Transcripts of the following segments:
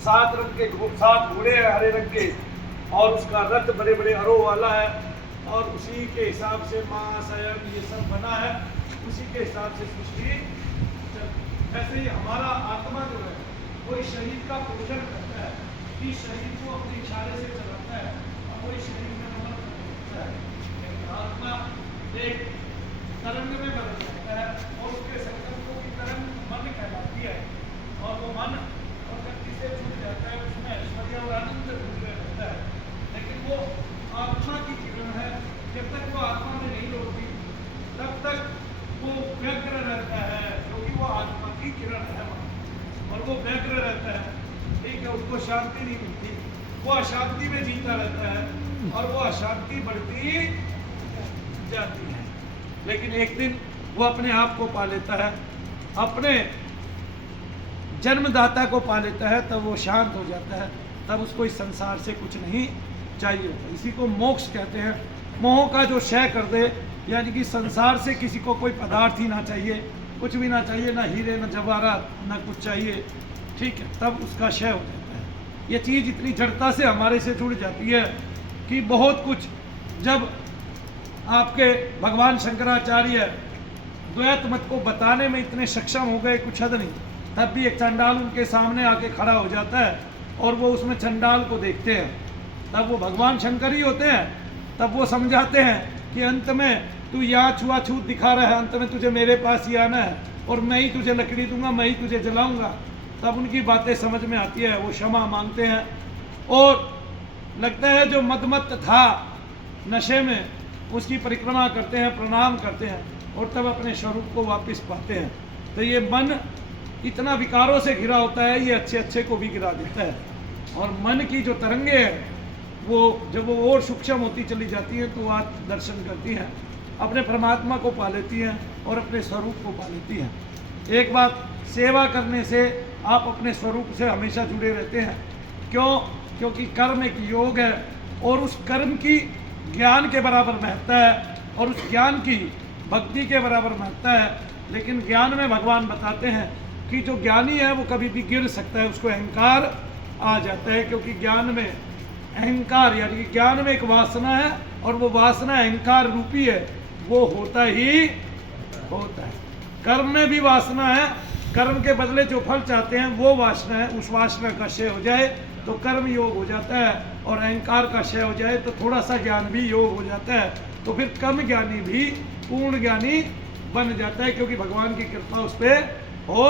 7 रंग के 7 घोड़े हैं हरे रंग के, और उसका रथ बड़े बड़े अरों वाला है, और उसी के हिसाब से मांस अयन ये सब बना है, उसी के हिसाब से सृष्टि। ऐसे ही हमारा आत्मा जो है वो इस शरीर का पोषण करता है, इस शरीर को अपने इशारे से चलाता है, और वो इस शरीर में मदद करता है। लेकिन आत्मा एक तरंग में बदल जाता है, और उसके संकल्पों की तरंग मन कहलाती है, और वो मन प्रकृति से छूट जाता है, उसमें ऐश्वर्य और आनंद ढूंढने रहता है। लेकिन वो आत्मा की किरण है, जब तक वो आत्मा में नहीं होती तब तक वो व्यग्र रहता है, क्योंकि वो आत्मा की किरण है और वो व्यग्र रहता है, ठीक है। उसको शांति नहीं मिलती, वो अशांति में जीता रहता है, और वो अशांति बढ़ती जाती है। लेकिन एक दिन वो अपने आप को पा लेता है, अपने जन्मदाता को पा लेता है, तब वो शांत हो जाता है, तब उसको इस संसार से कुछ नहीं चाहिए होता। इसी को मोक्ष कहते हैं। मोह का जो क्षय कर दे, यानी कि संसार से किसी को कोई पदार्थ ही ना चाहिए, कुछ भी ना चाहिए, ना हीरे ना जवाहरात ना कुछ चाहिए, ठीक है, तब उसका क्षय हो जाता है। ये चीज़ इतनी जड़ता से हमारे से जुड़ जाती है कि बहुत कुछ, जब आपके भगवान शंकराचार्य द्वैत मत को बताने में इतने सक्षम हो गए कुछ हद नहीं, तब भी एक चंडाल उनके सामने आके खड़ा हो जाता है, और वो उसमें चंडाल को देखते हैं, तब वो भगवान शंकर ही होते हैं, तब वो समझाते हैं कि अंत में तू यहाँ छुआछूत दिखा रहा है, अंत में तुझे मेरे पास ही आना है, और मैं ही तुझे लकड़ी दूंगा, मैं ही तुझे जलाऊंगा। तब उनकी बातें समझ में आती है, वो क्षमा मांगते हैं, और लगता है जो मदमत्त था नशे में, उसकी परिक्रमा करते हैं, प्रणाम करते हैं, और तब अपने स्वरूप को वापस पाते हैं। तो ये मन इतना विकारों से घिरा होता है, ये अच्छे अच्छे को भी गिरा देता है। और मन की जो तरंगे हैं, वो जब वो और सूक्ष्म होती चली जाती हैं, तो आप दर्शन करती हैं, अपने परमात्मा को पा लेती हैं, और अपने स्वरूप को पा लेती हैं। एक बात, सेवा करने से आप अपने स्वरूप से हमेशा जुड़े रहते हैं। क्यों? क्योंकि कर्म एक योग है, और उस कर्म की ज्ञान के बराबर महत्ता है, और उस ज्ञान की भक्ति के बराबर महत्ता है। लेकिन ज्ञान में भगवान बताते हैं कि जो ज्ञानी है वो कभी भी गिर सकता है, उसको अहंकार आ जाता है, क्योंकि ज्ञान में अहंकार, यानी कि ज्ञान में एक वासना है, और वो वासना अहंकार रूपी है, वो होता ही होता है। कर्म में भी वासना है, कर्म के बदले जो फल चाहते हैं वो वासना है, उस वासना का क्षय हो जाए तो कर्म योग हो जाता है, और अहंकार का क्षय हो जाए तो थोड़ा सा ज्ञान भी योग हो जाता है, तो फिर कम ज्ञानी भी पूर्ण ज्ञानी बन जाता है, क्योंकि भगवान की कृपा उस पर हो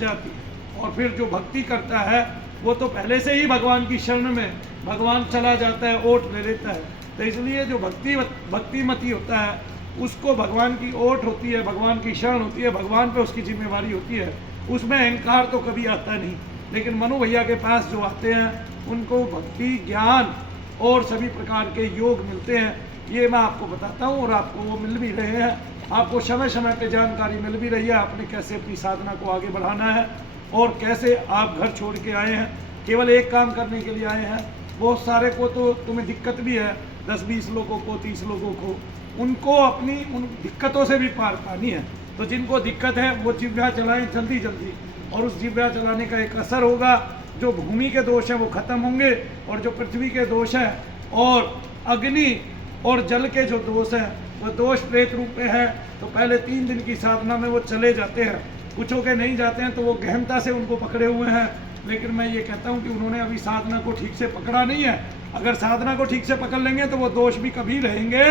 जाती है। और फिर जो भक्ति करता है वो तो पहले से ही भगवान की शरण में भगवान चला जाता है, ओट ले लेता है। तो इसलिए जो भक्तिमती होता है उसको भगवान की ओट होती है, भगवान की शरण होती है, भगवान पे उसकी जिम्मेवारी होती है, उसमें अहंकार तो कभी आता नहीं। लेकिन मनु भैया के पास जो आते हैं उनको भक्ति, ज्ञान और सभी प्रकार के योग मिलते हैं। ये मैं आपको बताता हूँ, और आपको वो मिल भी रहे हैं, आपको समय समय पे जानकारी मिल भी रही है, आपने कैसे अपनी साधना को आगे बढ़ाना है, और कैसे आप घर छोड़ के आए हैं, केवल एक काम करने के लिए आए हैं। बहुत सारे को तो तुम्हें दिक्कत भी है, 10-20 लोगों को, 30 लोगों को, उनको अपनी उन दिक्कतों से भी पार पानी है। तो जिनको दिक्कत है वो जिह्वा चलाएं जल्दी जल्दी, और उस जिह्वा चलाने का एक असर होगा, जो भूमि के दोष हैं वो खत्म होंगे, और जो पृथ्वी के दोष हैं और अग्नि और जल के जो दोष हैं वो दोष प्रेत रूप में है, तो पहले 3 दिन की साधना में वो चले जाते हैं। कुछों के नहीं जाते हैं तो वो गहनता से उनको पकड़े हुए हैं। लेकिन मैं ये कहता हूँ कि उन्होंने अभी साधना को ठीक से पकड़ा नहीं है। अगर साधना को ठीक से पकड़ लेंगे तो वो दोष भी कभी रहेंगे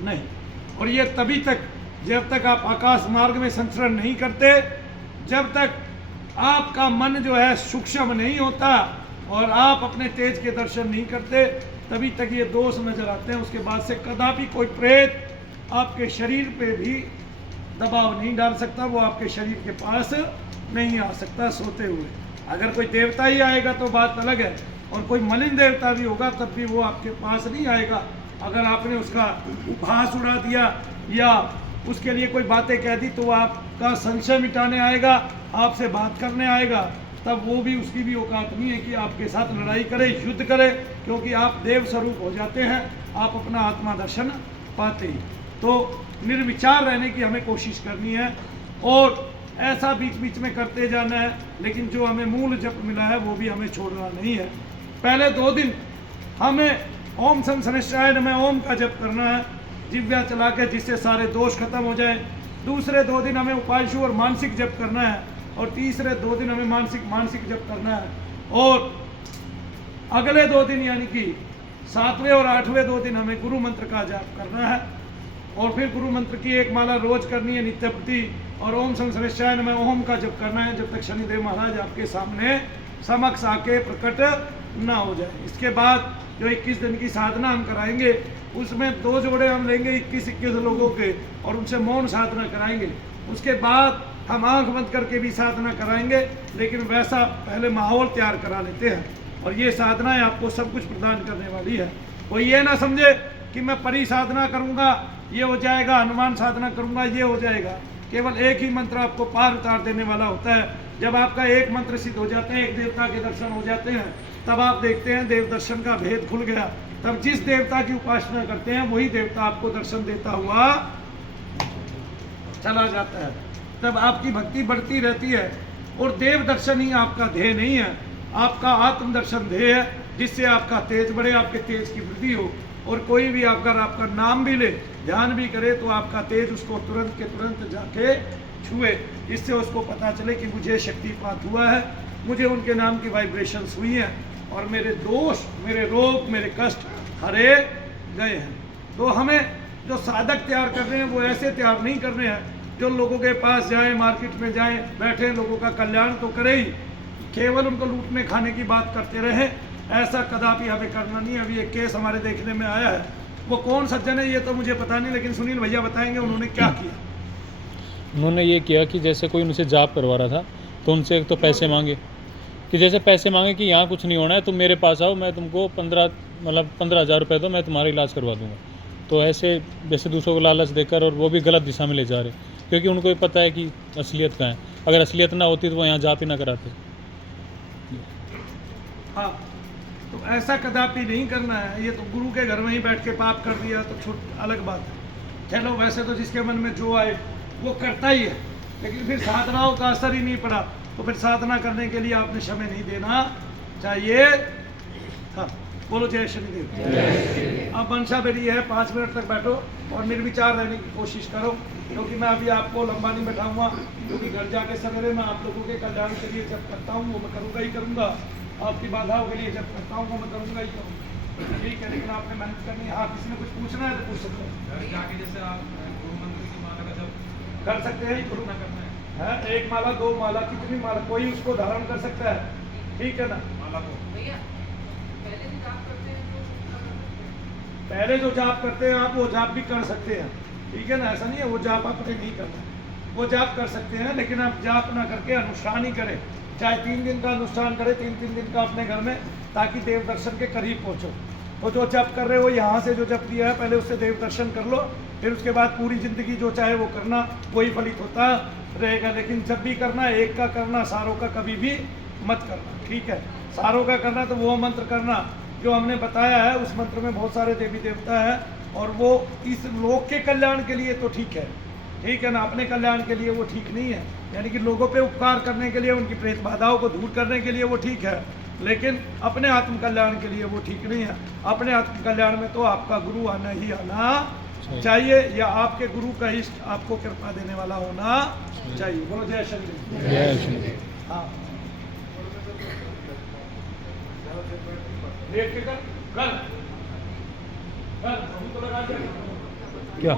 नहीं। और ये तभी तक, जब तक आप आकाश मार्ग में संचरण नहीं करते, जब तक आपका मन जो है सूक्ष्म नहीं होता और आप अपने तेज के दर्शन नहीं करते, तभी तक ये दोष नजर आते हैं। उसके बाद से कदापि कोई प्रेत आपके शरीर पे भी दबाव नहीं डाल सकता, वो आपके शरीर के पास नहीं आ सकता सोते हुए। अगर कोई देवता ही आएगा तो बात अलग है, और कोई मलिन देवता भी होगा तब भी वो आपके पास नहीं आएगा। अगर आपने उसका उपहास उड़ा दिया या उसके लिए कोई बातें कह दी तो वो आपका संशय मिटाने आएगा, आपसे बात करने आएगा, तब वो भी, उसकी भी औकात नहीं है कि आपके साथ लड़ाई करे, युद्ध करे, क्योंकि आप देव स्वरूप हो जाते हैं, आप अपना आत्मा दर्शन पाते ही। तो निर्विचार रहने की हमें कोशिश करनी है, और ऐसा बीच बीच में करते जाना है, लेकिन जो हमें मूल जप मिला है वो भी हमें छोड़ना नहीं है। पहले 2 दिन हमें ओम सं शनैश्चराय नमः ओम का जप करना है, जिव्या चला के, जिससे सारे दोष खत्म हो जाए। दूसरे 2 दिन हमें उपायशु और मानसिक जप करना है, और तीसरे 2 दिन हमें मानसिक जप करना है। और अगले 2 दिन यानी कि 7वें और 8वें 2 दिन हमें गुरु मंत्र का जप करना है, और फिर गुरु मंत्र की 1 माला रोज करनी है नित्यप्रति, और ओम सं शनैश्चराय नमः ओम का जप करना है जब तक शनिदेव महाराज आपके सामने समक्ष आके प्रकट ना हो जाए। इसके बाद जो 21 दिन की साधना हम कराएंगे, उसमें 2 जोड़े हम लेंगे 21 लोगों के, और उनसे मौन साधना कराएंगे। उसके बाद हम आंख बंद करके भी साधना कराएंगे, लेकिन वैसा पहले माहौल तैयार करा लेते हैं। और ये साधनाएं आपको सब कुछ प्रदान करने वाली है। कोई ये ना समझे कि मैं परी साधना करूंगा ये हो जाएगा, हनुमान साधना करूंगा ये हो जाएगा। केवल एक ही मंत्र आपको पार उतार देने वाला होता है। जब आपका एक मंत्र सिद्ध हो जाते हैं, एक देवता के दर्शन हो जाते हैं, तब आप देखते हैं देव दर्शन का भेद खुल गया। तब जिस देवता की उपासना करते हैं वही देवता आपको दर्शन देता हुआ चला जाता है। तब आपकी भक्ति बढ़ती रहती है। और देव दर्शन ही आपका ध्येय नहीं है, आपका आत्म दर्शन ध्येय है, जिससे आपका तेज बढ़े, आपके तेज की वृद्धि हो। और कोई भी अगर आपका नाम भी ले, ध्यान भी करे, तो आपका तेज उसको तुरंत के तुरंत जाके छुए, इससे उसको पता चले कि मुझे शक्तिपात हुआ है, मुझे उनके नाम की वाइब्रेशंस हुई हैं, और मेरे दोष, मेरे रोग, मेरे कष्ट हरे गए हैं। तो हमें जो साधक तैयार कर रहे हैं वो ऐसे तैयार नहीं करने हैं जो लोगों के पास जाएं, मार्केट में जाएं, बैठे लोगों का कल्याण तो करे ही, केवल उनको लूटने खाने की बात करते रहे। ऐसा कदापि हमें करना नहीं। अभी एक केस हमारे देखने में आया है, वो कौन सज्जन है ये तो मुझे पता नहीं, लेकिन सुनील भैया बताएंगे उन्होंने क्या किया। उन्होंने ये किया कि जैसे कोई उनसे जाप करवा रहा था, तो उनसे एक तो पैसे मांगे, कि जैसे पैसे मांगे कि यहाँ कुछ नहीं होना है, तुम मेरे पास आओ, मैं तुमको 15,000 रुपये दो, मैं तुम्हारा इलाज करवा दूंगा। तो ऐसे जैसे दूसरों को लालच देकर, और वो भी गलत दिशा में ले जा रहे, क्योंकि उनको भी पता है कि असलियत कहाँ है। अगर असलियत ना होती तो वो यहाँ जाप ही ना कराते। हाँ, तो ऐसा कदापि नहीं करना है। ये तो गुरु के घर में ही बैठ के पाप कर दिया तो छूट अलग बात है। चलो वैसे तो जिसके मन में जो आए वो करता ही है, लेकिन फिर साधनाओं का असर ही नहीं पड़ा, तो फिर साधना करने के लिए आपने समय नहीं देना चाहिए। हाँ, बोलो जय शनिदेव। अब मंशा मेरी है 5 मिनट तक बैठो और निर्विचार रहने की कोशिश करो, क्योंकि मैं अभी आपको लंबा नहीं बैठाऊंगा, क्योंकि घर जाके सवेरे मैं आप लोगों के कल्याण के लिए जब करता हूँ वो मैं करूँगा ही करूँगा, आपकी बाधाओं के लिए जब करता हूँ वो मैं करूँगा ही करूँगा। ठीक है, लेकिन आपने मेहनत करनी है। हाँ, किसी ने कुछ पूछना है तो पूछ सकते हैं। जाके जैसे आप गुरु मंत्र की माला का जब कर सकते हैं, गुरु ना करना है, 1 माला 2 माला कितनी माला कोई उसको धारण कर सकता है। ठीक है ना, माला को पहले जो जाप करते हैं आप वो जाप भी कर सकते हैं। ठीक है ना, ऐसा नहीं है वो जाप आपने नहीं करना, वो जाप कर सकते हैं, लेकिन आप जाप ना करके अनुष्ठान ही करें। चाहे 3 दिन का अनुष्ठान करें, 3-3 दिन का अपने घर में, ताकि देव दर्शन के करीब पहुँचो। तो जो जप कर रहे हो यहाँ से जो जप दिया है पहले उससे देव दर्शन कर लो, फिर उसके बाद पूरी जिंदगी जो चाहे वो करना, वही फलित होता रहेगा। लेकिन जब भी करना एक का करना, सारों का कभी भी मत करना। ठीक है, सारों का करना तो वो मंत्र करना जो हमने बताया है, उस मंत्र में बहुत सारे देवी देवता है, और वो इस लोक के कल्याण के लिए तो ठीक है। ठीक है ना, अपने कल्याण के लिए वो ठीक नहीं है, यानी कि लोगों पे उपकार करने के लिए, उनकी प्रेत बाधाओं को दूर करने के लिए वो ठीक है, लेकिन अपने आत्म कल्याण के लिए वो ठीक नहीं है। अपने आत्म कल्याण में तो आपका गुरु आना ही आना चाहिए, या आपके गुरु का इष्ट आपको कृपा देने वाला होना चाहिए। बोलो जय शंकर। हाँ, लेट के कर तो लगा क्या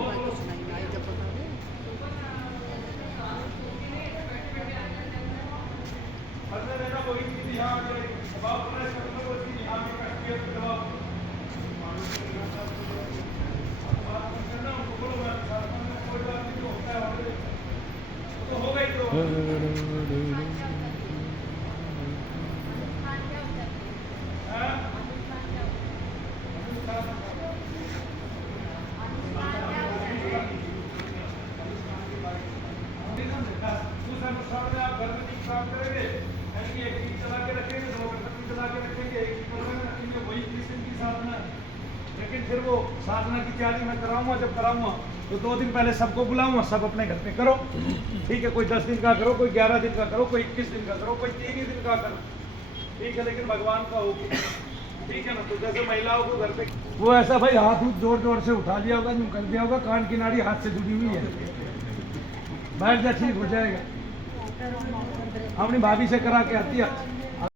लेकिन फिर वो साधना की तैयारी मैं कराऊंगा, जब कराऊंगा तो 2 दिन पहले सबको बुलाऊंगा, सब अपने घर पे करो, ठीक है। कोई 10 दिन का करो, कोई 11 दिन का करो, कोई 21 दिन का करो, कोई 3 ही दिन का करो, ठीक है। लेकिन भगवान का हो, ठीक है ना। तो जैसे महिलाओं को घर पे वो ऐसा भाई हाथ उठ जोर जोर से उठा लिया होगा, यूँ कर दिया होगा, कान की नाड़ी हाथ से जुड़ी हुई है, बैठ जा, ठीक हो जाएगा। अपनी भाभी से करा के आती है।